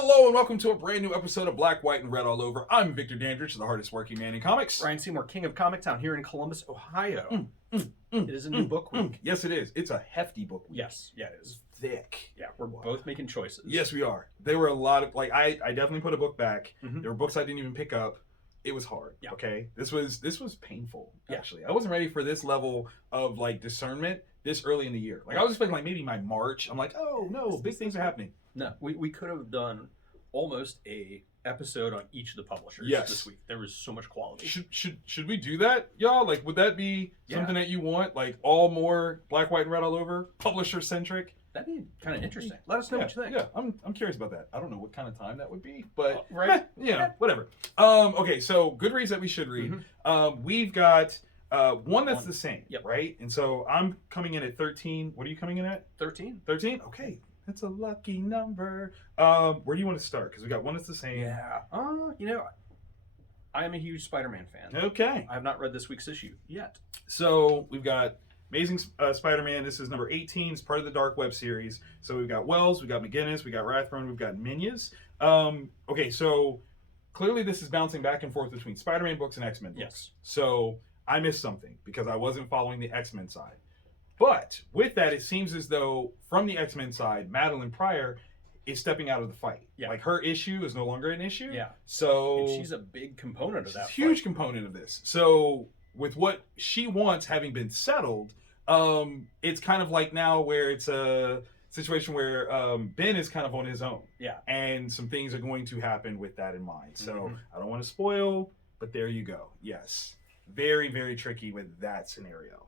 Hello and welcome to a brand new episode of Black, White, and Red All Over. I'm Victor Dandridge, the hardest working man in comics. Ryan Seymour, King of Comic Town, here in Columbus, Ohio. It is a new book week. Yes, it is. It's a hefty book week. Yes, yeah, it is. Thick. Yeah, we're both making choices. Yes, we are. There were a lot of, I definitely put a book back. Mhm. There were books I didn't even pick up. It was hard. Yeah. Okay. This was painful, Yeah. actually. I wasn't ready for this level of discernment this early in the year. I was expecting maybe my March. I'm like, oh no, big things are happening. No, we could have done almost a episode on each of the publishers this week. There was so much quality. Should we do that, y'all? Would that be something that you want? All more Black, White, and Red all over, publisher centric? That'd be kind of interesting. Let us know what you think. Yeah, I'm curious about that. I don't know what kind of time that would be, but right? whatever. Okay, so good reads that we should read. We've got one that's the same, right? And so I'm coming in at 13. What are you coming in at? 13. 13? Okay. That's a lucky number. Where do you want to start? Because we got one that's the same. Yeah. I am a huge Spider-Man fan. Okay. I have not read this week's issue yet. So we've got Amazing Spider-Man. This is number 18. It's part of the Dark Web series. So we've got Wells, we've got McGinnis, we've got Rathbone, we've got Minyas. Okay, so clearly this is bouncing back and forth between Spider-Man books and X-Men books. Yes. So I missed something because I wasn't following the X-Men side. But with that, it seems as though from the X-Men side, Madeline Pryor is stepping out of the fight. Yeah. Her issue is no longer an issue. Yeah. So and she's a big component of that. Huge component of this. So with what she wants having been settled, it's kind of like now where it's a situation where Ben is kind of on his own. Yeah. And some things are going to happen with that in mind. So I don't want to spoil, but there you go. Yes. Very, very tricky with that scenario.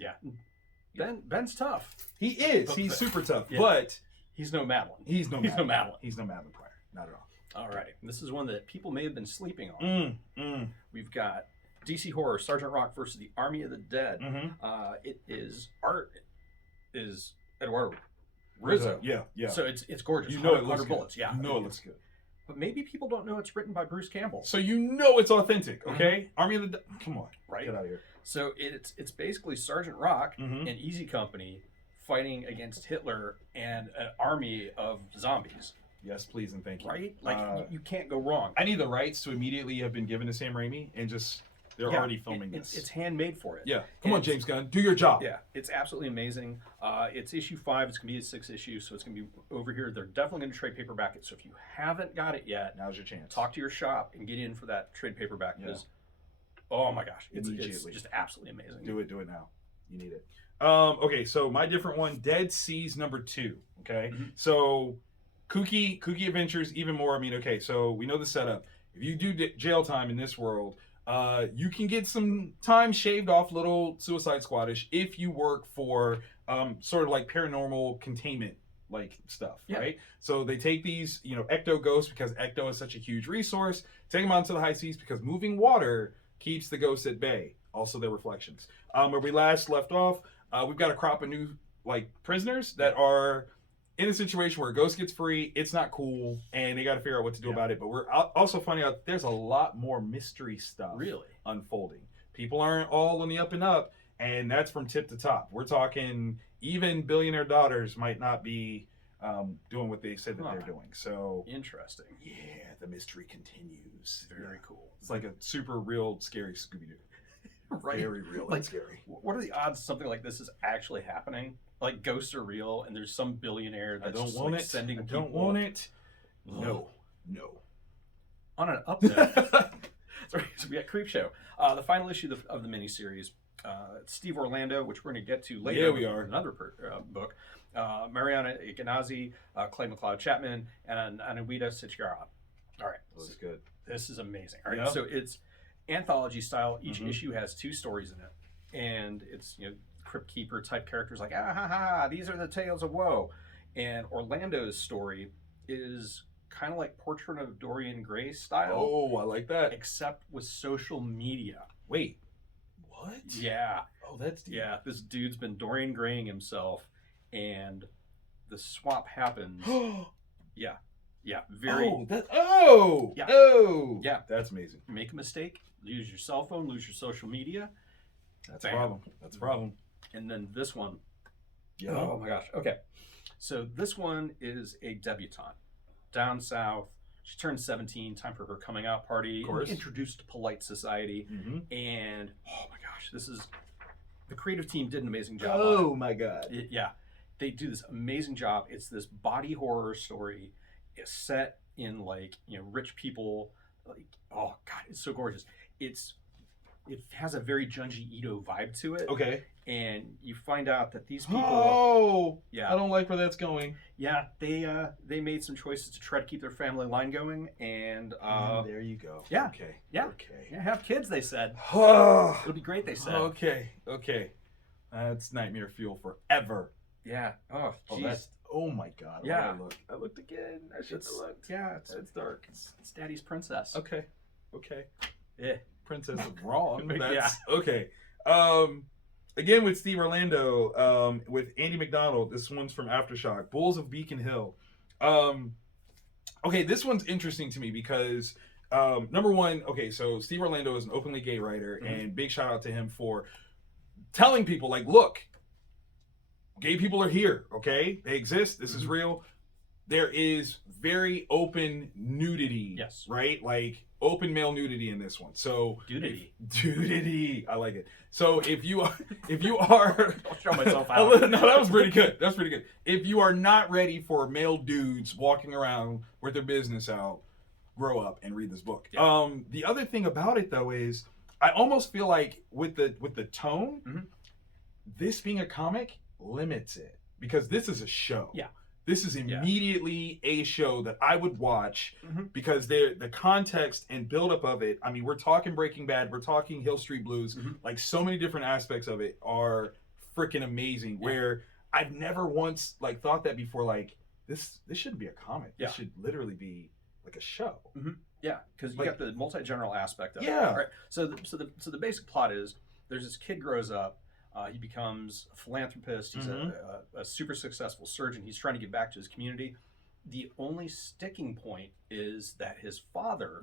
Yeah. Ben's tough. He is. He's super tough. Yeah. But he's no Madeline. He's no Madeline. He's no Madeline Pryor. Not at all. All right. This is one that people may have been sleeping on. We've got DC Horror, Sergeant Rock versus the Army of the Dead. It is art is Eduardo Rizzo. Yeah. So it's gorgeous. You know it looks 100 bullets. Good. Yeah. You know it looks good. But maybe people don't know it's written by Bruce Campbell. So you know it's authentic, okay? Army of the Dead. Come on. Right. Get out of here. So it's basically Sergeant Rock and Easy Company fighting against Hitler and an army of zombies. Yes, please and thank you. Right? You can't go wrong. I need the rights to immediately have been given to Sam Raimi and just they're already filming this. It's handmade for it. Yeah. Come on, James Gunn. Do your job. Yeah. It's absolutely amazing. It's issue 5. It's going to be a 6 issue, so it's going to be over here. They're definitely going to trade paperback it. So if you haven't got it yet, now's your chance. Talk to your shop and get in for that trade paperback because oh my gosh, it's just absolutely amazing. Do it now. You need it. Okay, so my different one, Dead Seas number 2. Okay, so kooky adventures even more. I mean, okay, so we know the setup. If you do jail time in this world, you can get some time shaved off, little Suicide Squadish, if you work for sort of like paranormal containment stuff, right? So they take these, ecto ghosts because ecto is such a huge resource. Take them out to the high seas because moving water keeps the ghosts at bay. Also their reflections. Where we last left off, we've got a crop of new prisoners that are in a situation where a ghost gets free. It's not cool, and they got to figure out what to do about it. But we're also finding out there's a lot more mystery stuff unfolding. People aren't all on the up and up, and that's from tip to top. We're talking even billionaire daughters might not be doing what they said that they're doing. So interesting. Yeah, the mystery continues. Very cool. It's like a super real scary Scooby-Doo. Right. Very real and scary. What are the odds something like this is actually happening? Like ghosts are real, and there's some billionaire that's sending people. I don't want it. No. On an up note, so we got Creepshow, the final issue of the miniseries. Steve Orlando, which we're going to get to later. Yeah, we are. Another book. Mariana Ignazi, Clay McLeod Chapman, and Anawita Sichigara. All right, this is good. This is amazing. All right, so it's anthology style. Each issue has 2 stories in it, and it's Crypt Keeper type characters like these are the tales of woe, and Orlando's story is kind of like Portrait of Dorian Gray style. Oh, I like that. Except with social media. Wait, what? Yeah. Oh, that's deep. Yeah. This dude's been Dorian Graying himself, and the swap happens. Yeah. Very. Yeah. That's amazing. Make a mistake, use your cell phone, lose your social media. That's a problem. That's a problem. And then this one. Yeah. Oh my gosh. Okay. So this one is a debutante. down south. She turns 17, time for her coming out party. Of course. Introduced to polite society. And, oh my gosh, the creative team did an amazing job. Oh my God. Yeah. They do this amazing job. It's this body horror story. It's set in rich people. Oh God, it's so gorgeous. It has a very Junji Ito vibe to it. Okay. And you find out that these people. Oh, yeah. I don't like where that's going. Yeah, they made some choices to try to keep their family line going, and there you go. Yeah. Okay. Yeah. Okay. Yeah, have kids. They said Oh. it'll be great. They said. Okay. Okay. That's nightmare fuel forever. Yeah. Oh, Oh, jeez. oh my God. Yeah. I looked again. I should have looked. Yeah, It's dark. It's Daddy's princess. Okay. Okay. Yeah. Princess is wrong. Yeah. That's okay. Again with Steve Orlando, with Andy McDonald. This one's from AfterShock. Bulls of Beacon Hill. Okay, this one's interesting to me because number one, okay, so Steve Orlando is an openly gay writer, and big shout out to him for telling people look, gay people are here, okay? They exist. This is real. There is very open nudity. Yes. Right? Open male nudity in this one. So Dudity. I like it. So if you are I'll show myself out. No, that was pretty good. That's pretty good. If you are not ready for male dudes walking around with their business out, grow up and read this book. Yeah. The other thing about it though is I almost feel like with the tone, this being a comic limits it because this is a show. Yeah. This is immediately a show that I would watch because the context and buildup of it. I mean, we're talking Breaking Bad, we're talking Hill Street Blues. So many different aspects of it are freaking amazing. Yeah. Where I've never once thought that before. This shouldn't be a comic. Yeah. This should literally be a show. Yeah, because you got the multi-general aspect of it. Yeah. Right. So the basic plot is there's this kid grows up. He becomes a philanthropist. He's a super successful surgeon. He's trying to give back to his community. The only sticking point is that his father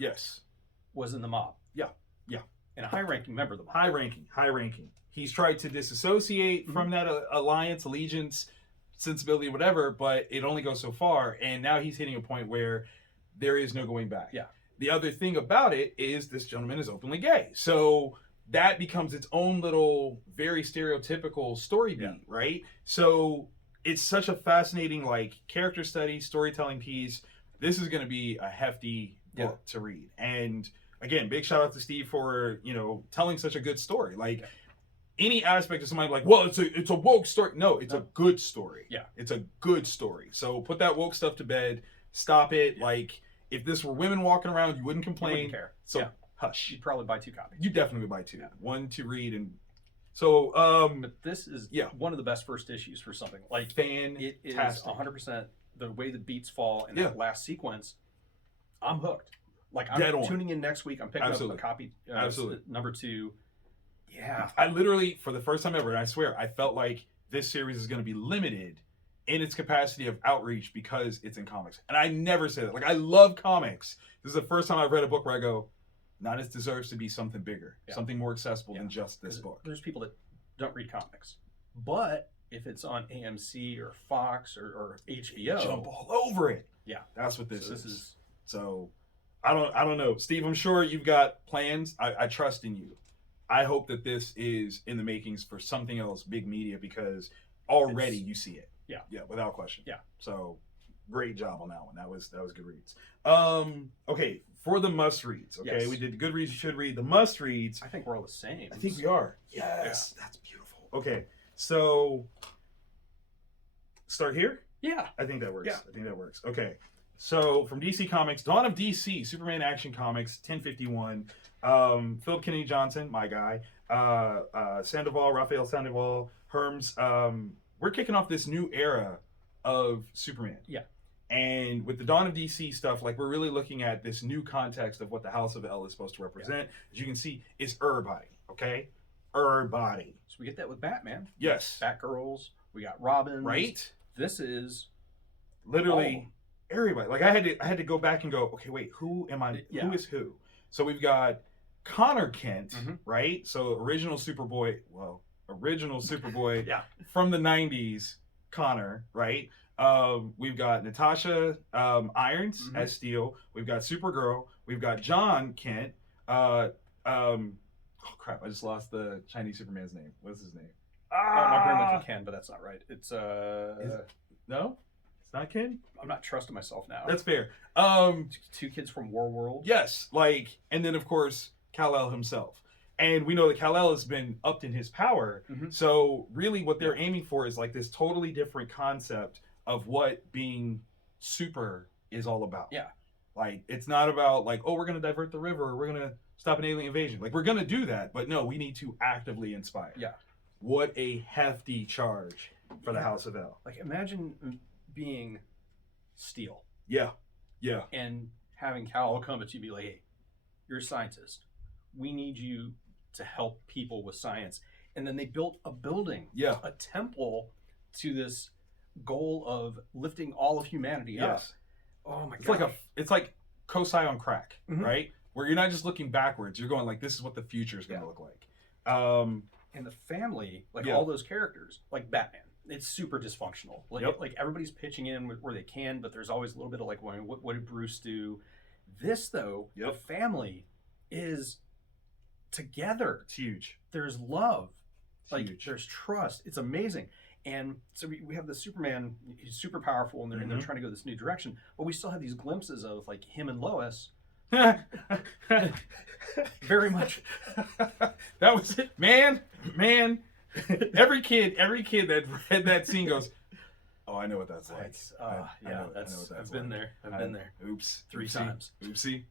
was in the mob. Yeah. Yeah. And a high-ranking member of the mob. High ranking. He's tried to disassociate from that alliance, allegiance, sensibility, whatever, but it only goes so far. And now he's hitting a point where there is no going back. Yeah. The other thing about it is this gentleman is openly gay. So that becomes its own little, very stereotypical story beat, right? So it's such a fascinating, character study, storytelling piece. This is going to be a hefty book to read. And again, big shout out to Steve for, telling such a good story. Any aspect of somebody well, it's a woke story. No, it's a good story. Yeah. It's a good story. So put that woke stuff to bed. Stop it. Yeah. If this were women walking around, you wouldn't complain. You wouldn't care. So hush. You'd probably buy 2 copies. You definitely would buy 2. One to read and so but this is one of the best first issues for something. Fantastic. It is 100% the way the beats fall in that last sequence. I'm hooked. I'm tuning in next week. I'm picking up a copy. Number 2. Yeah. I literally, for the first time ever, and I swear, I felt like this series is going to be limited in its capacity of outreach because it's in comics. And I never say that. I love comics. This is the first time I've read a book where I go, "Now this deserves to be something bigger, something more accessible than just this book." There's people that don't read comics. But if it's on AMC or Fox or HBO, jump all over it. Yeah. That's what this is. So I don't know. Steve, I'm sure you've got plans. I trust in you. I hope that this is in the makings for something else, big media, because already you see it. Yeah. Yeah, without question. Yeah. So great job on that one. That was good reads. Okay, for the must reads. Okay, we did the good reads you should read. The must reads. I think we're all the same. I think we are. Yes, that's beautiful. Okay, so start here. Yeah, I think that works. Yeah. I think that works. Okay, so from DC Comics, Dawn of DC, Superman Action Comics, 1051. Philip Kennedy Johnson, my guy. Sandoval, Raphael Sandoval, Herms. We're kicking off this new era of Superman. Yeah. And with the Dawn of DC stuff, we're really looking at this new context of what the House of L is supposed to represent. As you can see, it's everybody, okay? Everybody. So we get that with Batman. Yes. Batgirls. We got Robin. Right? This is literally everybody. I had to go back and go, okay, wait, who am I? Yeah. Who is who? So we've got Connor Kent, right? So original Superboy yeah. from the 90s, Connor, right? We've got Natasha Irons as Steel. We've got Supergirl. We've got John Kent. Oh crap! I just lost the Chinese Superman's name. What's his name? My brain went to Ken, but that's not right. It's No, it's not Ken. I'm not trusting myself now. That's fair. Two kids from War World. Yes, like, and then of course Kal-El himself. And we know that Kal-El has been upped in his power. So really what they're aiming for is like this totally different concept of what being super is all about. Yeah. Like, it's not about like, oh, we're going to divert the river, or we're going to stop an alien invasion. Like, we're going to do that, but no, we need to actively inspire. Yeah. What a hefty charge for the House of El. Like, imagine being Steel. Yeah. Yeah. And having Kal-El come at you and be like, hey, you're a scientist. We need you to help people with science. And then they built a building, a temple, to this goal of lifting all of humanity up. Oh my god! It's like Kosai on crack, right? Where you're not just looking backwards; you're going like, this is what the future is going to look like. And the family, like all those characters, like Batman, it's super dysfunctional. Like everybody's pitching in where they can, but there's always a little bit of like, what did Bruce do? This though, the family is together. It's huge. There's love, huge. There's trust. It's amazing. And so we have the Superman. He's super powerful, and they're trying to go this new direction. But we still have these glimpses of like him and Lois. Very much. That was it, man. Every kid that read that scene goes, "Oh, I know what that's like." I've been there. I've been there. Oops. 3 times. Oopsie.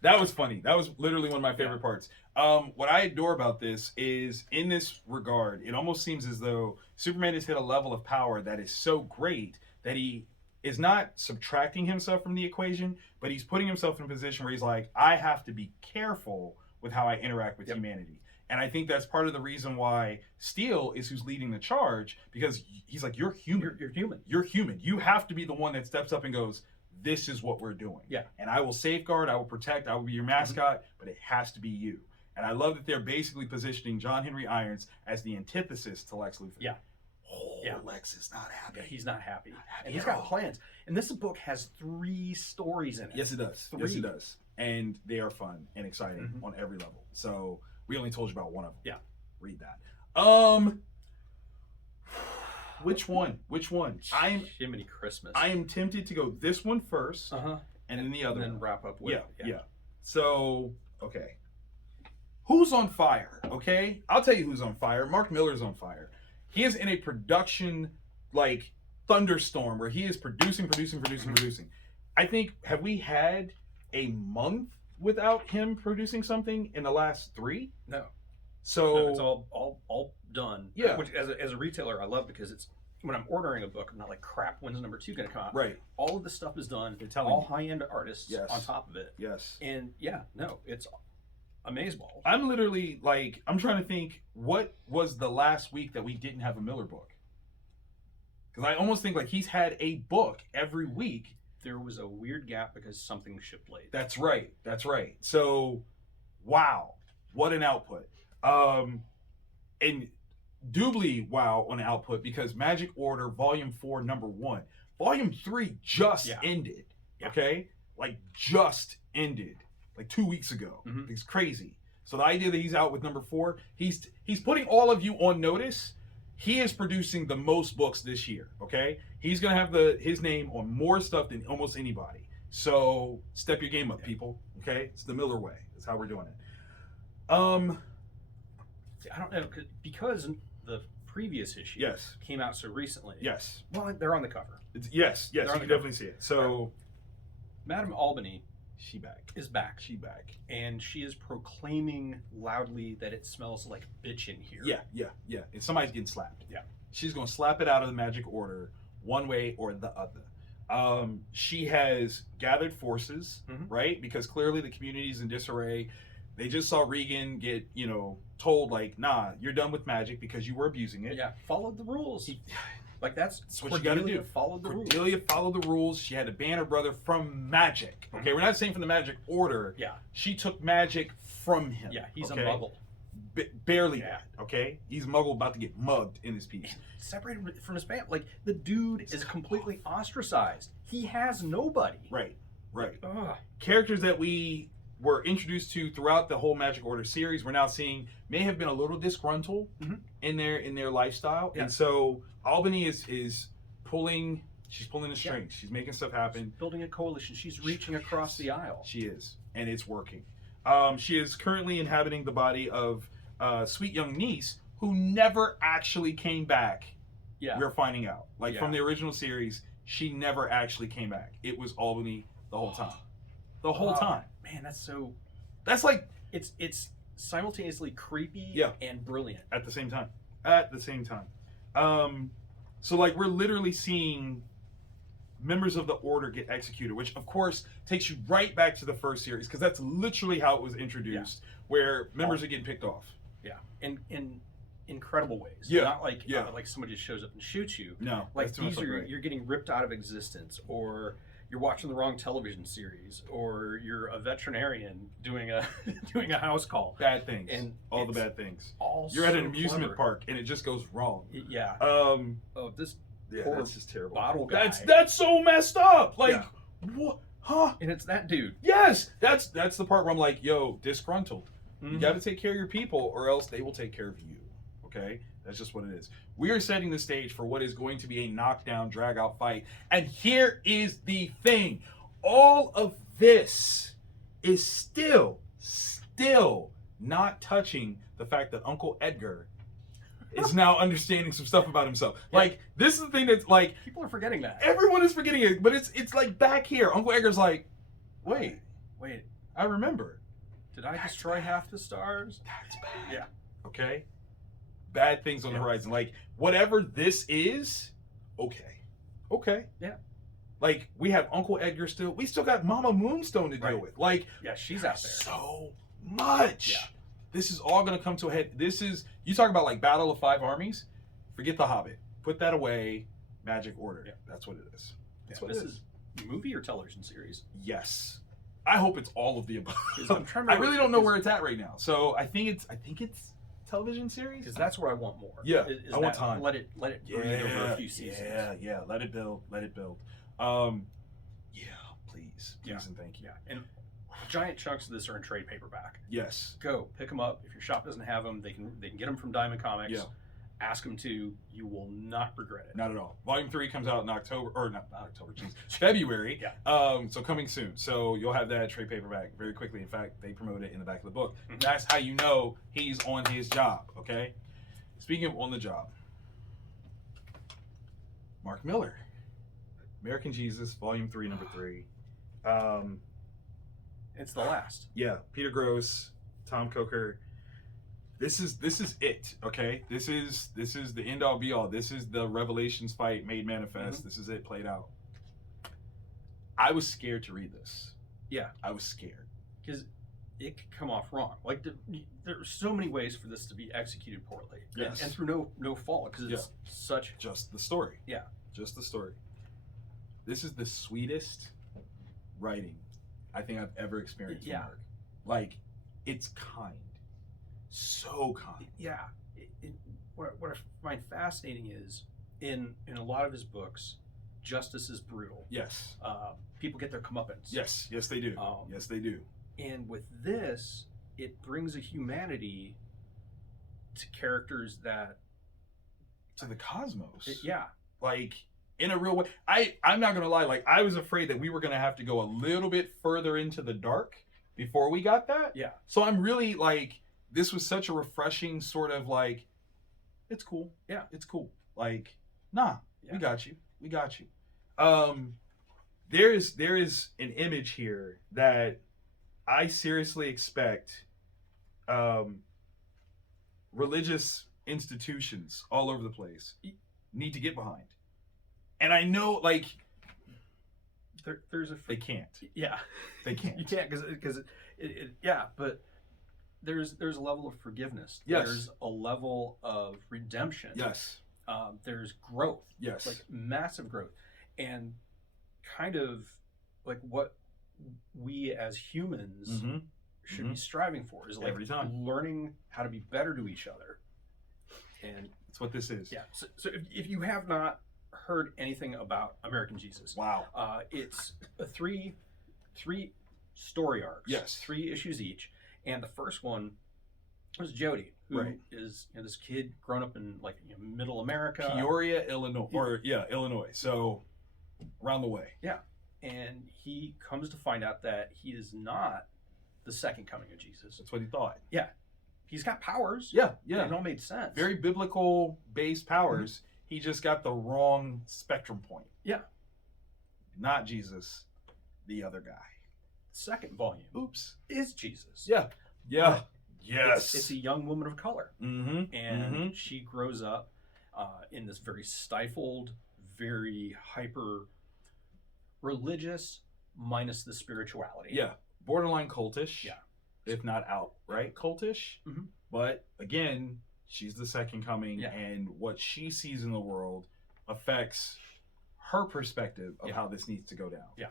That was funny. That was literally one of my favorite parts. What I adore about this is, in this regard, it almost seems as though Superman has hit a level of power that is so great that he is not subtracting himself from the equation, but he's putting himself in a position where he's like, I have to be careful with how I interact with humanity. And I think that's part of the reason why Steel is who's leading the charge, because he's like, you're human. You're human. You're human. You have to be the one that steps up and goes, this is what we're doing. Yeah. And I will safeguard, I will protect, I will be your mascot, but it has to be you. And I love that they're basically positioning John Henry Irons as the antithesis to Lex Luthor. Yeah. Lex is not happy. Yeah, he's not happy. And he's got plans. And this book has 3 stories in it. Yes, it does. 3. Yes, it does. And they are fun and exciting on every level. So we only told you about one of them. Yeah. Read that. Which one? Jiminy Christmas. I am tempted to go this one first, and then the other and then one. wrap up with Yeah. So, okay. Who's on fire? Okay, I'll tell you who's on fire. Mark Millar's on fire. He is in a production like thunderstorm where he is producing. I think, have we had a month without him producing something in the last 3? No. So it's all done. Yeah. Which as a retailer I love, because it's, when I'm ordering a book, I'm not like, crap, when's number 2 gonna come out? Right. All of the stuff is done. They're telling all you. high-end artists on top of it. Yes. And it's amazeballs. I'm literally like, I'm trying to think, what was the last week that we didn't have a Miller book? Because I almost think like he's had a book every week. There was a weird gap because something shipped late. That's right. So, wow, what an output. And doubly wow on output, because Magic Order Volume 4, Number 1. Volume 3 just ended. Yeah. Okay? Like, just ended. Like 2 weeks ago. It's crazy. So the idea that he's out with number 4, he's putting all of you on notice. He is producing the most books this year. Okay, he's gonna have his name on more stuff than almost anybody. So step your game up, people. Okay, it's the Miller way. That's how we're doing it. I don't know, because the previous issue came out so recently. Yes. Well, they're on the cover. Yes, you can definitely see it. So, Madame Albany. She back. She back. And she is proclaiming loudly that it smells like bitch in here. Yeah. And somebody's getting slapped. Yeah. She's going to slap it out of the Magic Order one way or the other. She has gathered forces, right? Because clearly the community's in disarray. They just saw Regan get, told like, nah, you're done with magic because you were abusing it. Yeah. Followed the rules. Like that's what you got to do. Followed the rules. Cordelia followed the rules. She had to ban her brother from magic. Okay, we're not saying from the Magic Order. Yeah. She took magic from him. Yeah, he's a muggle. barely that. Okay, he's Muggle about to get mugged in his piece. Separated from his family. Like, the dude is completely ostracized. He has nobody. Right. Ugh. Characters that we were introduced to throughout the whole Magic Order series, we're now seeing may have been a little disgruntled in their lifestyle, and so Albany is pulling. She's pulling the strings. She's making stuff happen. She's building a coalition. She's reaching across the aisle. She is, and it's working. She is currently inhabiting the body of sweet young niece who never actually came back. Yeah, we're finding out. Like from the original series, she never actually came back. It was Albany the whole time. The whole time. Man, that's so. That's like it's simultaneously creepy and brilliant at the same time. So like we're literally seeing members of the Order get executed, which of course takes you right back to the first series, because that's literally how it was introduced, where members are getting picked off. Yeah, in incredible ways. Yeah, not like like somebody just shows up and shoots you. No, like these are you're getting ripped out of existence, or you're watching the wrong television series, or you're a veterinarian doing a doing a house call. Bad things, and all the bad things. You're at an amusement park and it just goes wrong. Yeah. This. Yeah, that's just terrible. Bottle guy. That's so messed up. Like, what? Huh? And it's that dude. Yes, that's the part where I'm like, yo, disgruntled. You got to take care of your people, or else they will take care of you. Okay, that's just what it is. We are setting the stage for what is going to be a knockdown, drag-out fight. And here is the thing: all of this is still not touching the fact that Uncle Edgar is now understanding some stuff about himself. Like, this is the thing that's like, people are forgetting that. Everyone is forgetting it, but it's like back here. Uncle Edgar's like, wait, I remember. Did I destroy half the stars? That's bad. Yeah. Okay. Bad things on the horizon. Like, whatever this is, okay. Yeah. Like, we have Uncle Edgar still. We still got Mama Moonstone to deal with. Like, she's out there. So much. Yeah. This is all going to come to a head. You talk about like Battle of Five Armies. Forget The Hobbit. Put that away. Magic Order. Yeah. That's what it is. That's what it is. Movie or television series? Yes. I hope it's all of the above. I really don't know where it's at right now. So I think it's television series. Because that's where I want more. Yeah. I want time. Let it breathe over a few seasons. Yeah. Let it build. Please and thank you. Yeah. And giant chunks of this are in trade paperback. Yes. Go pick them up. If your shop doesn't have them, they can get them from Diamond Comics. Yeah. Ask them to. You will not regret it. Not at all. Volume 3 comes out in October, or not October, February. So coming soon. So you'll have that trade paperback very quickly. In fact, they promote it in the back of the book. That's how you know he's on his job. Okay. Speaking of on the job, Mark Millar, American Jesus, Volume 3, Number 3. It's the last. Yeah, Peter Gross, Tom Coker. This is it. Okay, this is the end all be all. This is the Revelations fight made manifest. This is it played out. I was scared to read this. Yeah, I was scared because it could come off wrong. Like there are so many ways for this to be executed poorly. Yes, and through no fault, because it's such just the story. Yeah, just the story. This is the sweetest writing I think I've ever experienced. Yeah, Mark. Like, it's kind, so kind. Yeah. What I find fascinating is in a lot of his books, justice is brutal. Yes. People get their comeuppance. Yes, they do. Yes, they do. And with this, it brings a humanity to characters that to the cosmos. Like, in a real way. I'm not gonna lie, like, I was afraid that we were gonna have to go a little bit further into the dark before we got that. Yeah. So I'm really like, this was such a refreshing sort of like, it's cool. Yeah. It's cool. Like, we got you. There is an image here that I seriously expect religious institutions all over the place need to get behind. And I know, like, they can't. Yeah, they can't. You can't because but there's a level of forgiveness. Yes. There's a level of redemption. Yes. There's growth. Yes. Like massive growth, and kind of like what we as humans should be striving for, is like Every time. learning how to be better to each other. And that's what this is. yeah. So if you have not heard anything about American Jesus, Wow. it's a three story arcs. Yes. 3 issues each, and the first one was Jody, who is this kid grown up in like middle America, Peoria, Illinois, Illinois. So around the way. Yeah, and he comes to find out that he is not the second coming of Jesus. That's what he thought. Yeah, he's got powers. Yeah. It all made sense. Very biblical based powers. He just got the wrong spectrum point. Yeah. Not Jesus, the other guy. Second volume. Oops. Is Jesus. Yeah. Yes. It's a young woman of color. Mm-hmm. And she grows up in this very stifled, very hyper religious, minus the spirituality. Yeah. Borderline cultish. Yeah. If not outright cultish. Mm-hmm. But again, she's the second coming, and what she sees in the world affects her perspective of how this needs to go down. Yeah.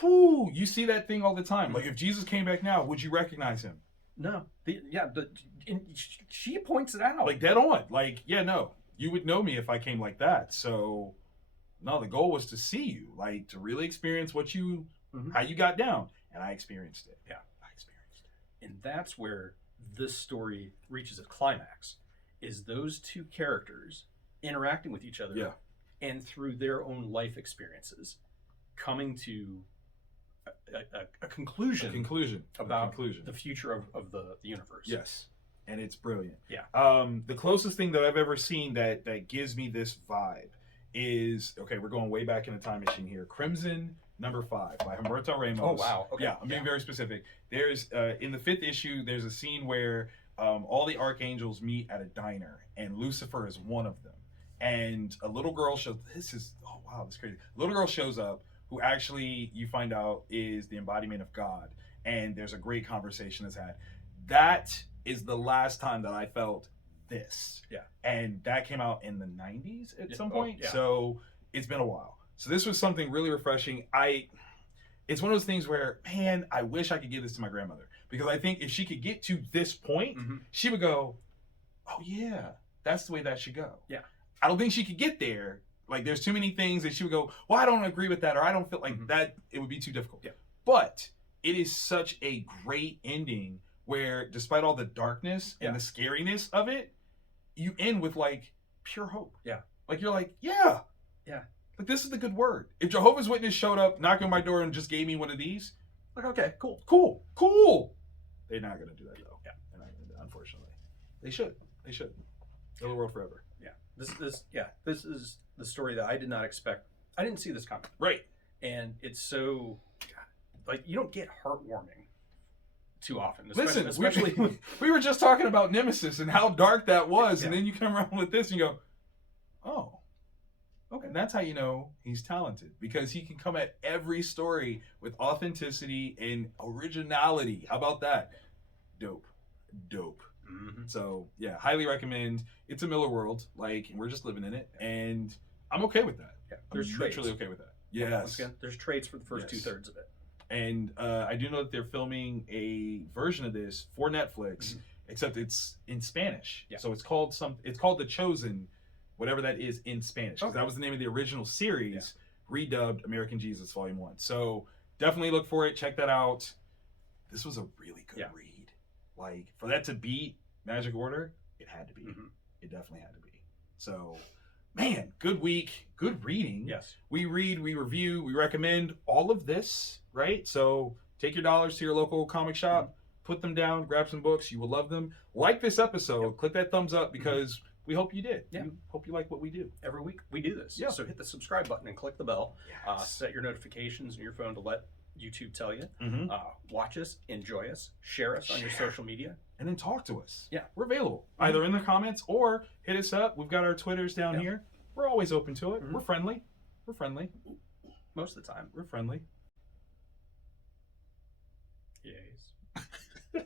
Whew, you see that thing all the time. Like, if Jesus came back now, would you recognize him? No. She points it out. Like, dead on. Like, yeah, no. You would know me if I came like that. So, no, the goal was to see you. Like, to really experience what you, how you got down. And I experienced it. Yeah. I experienced it. And that's where this story reaches a climax, is those two characters interacting with each other and through their own life experiences coming to a conclusion about the future of the universe. Yes. And it's brilliant. Yeah. The closest thing that I've ever seen that gives me this vibe is, okay, we're going way back in the time machine here. Crimson #5 by Humberto Ramos. Oh, wow. Okay. Yeah, I'm being very specific. There's, in the 5th issue, there's a scene where all the archangels meet at a diner, and Lucifer is one of them. And a little girl shows, that's crazy. A little girl shows up who actually, you find out, is the embodiment of God. And there's a great conversation that's had. That is the last time that I felt this. Yeah. And that came out in the 90s at some point. Yeah. So it's been a while. So this was something really refreshing. It's one of those things where, man, I wish I could give this to my grandmother. Because I think if she could get to this point, she would go, oh yeah, that's the way that should go. Yeah. I don't think she could get there. Like, there's too many things that she would go, well, I don't agree with that, or I don't feel like that, it would be too difficult. Yeah. But it is such a great ending where, despite all the darkness and the scariness of it, you end with, like, pure hope. Yeah. Like, you're like, yeah. Like, this is the good word. If Jehovah's Witness showed up, knocked on my door, and just gave me one of these, like, okay, cool. They're not going to do that, though. Yeah. They're not going to do that, unfortunately. They should. They're the world forever. Yeah. This is the story that I did not expect. I didn't see this coming. Right. And it's so, like, you don't get heartwarming too often. Especially we were just talking about Nemesis and how dark that was, and then you come around with this and you go, oh, okay. And that's how you know he's talented, because he can come at every story with authenticity and originality. How about that? Dope. So yeah, highly recommend. It's a Miller world, like, and we're just living in it, and I'm okay with that. Yeah, there's I'm trades. literally okay with that. Yes. Once again, there's trades for the first 2/3 of it. And I do know that they're filming a version of this for Netflix, except it's in Spanish. Yeah. So it's called The Chosen, whatever that is, in Spanish. Because that was the name of the original series, redubbed American Jesus Volume 1. So definitely look for it. Check that out. This was a really good read. Like, for that to beat Magic Order, it had to be. It definitely had to be. So, man, good week, good reading. Yes. We read, we review, we recommend all of this, right? So take your dollars to your local comic shop, put them down, grab some books. You will love them. Like this episode, click that thumbs up, because we hope you did. Yeah. We hope you like what we do. Every week we do this. Yeah. So hit the subscribe button and click the bell. Yes. Set your notifications on your phone to let YouTube tell you. Mm-hmm. Watch us, enjoy us, share us on your social media. And then talk to us. Yeah. We're available. Either in the comments or hit us up. We've got our Twitters down here. We're always open to it. We're friendly. Most of the time. We're friendly. Yes.